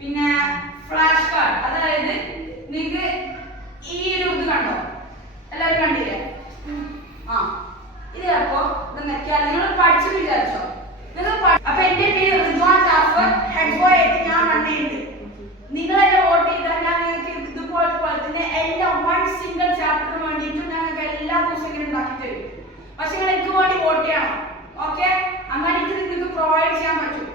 പിന്നെ flash card, അതായത് നിങ്ങൾക്ക് ഈ ഒരു ഇത് കണ്ടോ, എല്ലാവരും കണ്ടില്ലേ? ഇത് അപ്പോ ഇത് നെക്കിയാൽ നിങ്ങൾ പഠിച്ചു വിചാരിച്ചോ. അപ്പൊ എന്റെ പേര് റിദ്വാൻ ജാഫർ, ഹെഡ് ബോയ് ആയിട്ട് ഞാൻ വന്നിട്ടുണ്ട്. നിങ്ങൾ എന്നെ വോട്ട് ചെയ്താൽ ഞാൻ നിങ്ങൾക്ക് ഇതുപോലെ തന്നെ എല്ലാ വൺ സിംഗിൾ ചാപ്റ്ററിന് വേണ്ടിയിട്ടും ഞങ്ങൾക്ക് എല്ലാ ദിവസവും ഇങ്ങനെ ഉണ്ടാക്കി തരും. പക്ഷെ നിങ്ങൾ എനിക്ക് വേണ്ടി വോട്ട് ചെയ്യണം. ഓക്കെ, അങ്ങനെ നിങ്ങൾക്ക് പ്രൊവൈഡ് ചെയ്യാൻ പറ്റും.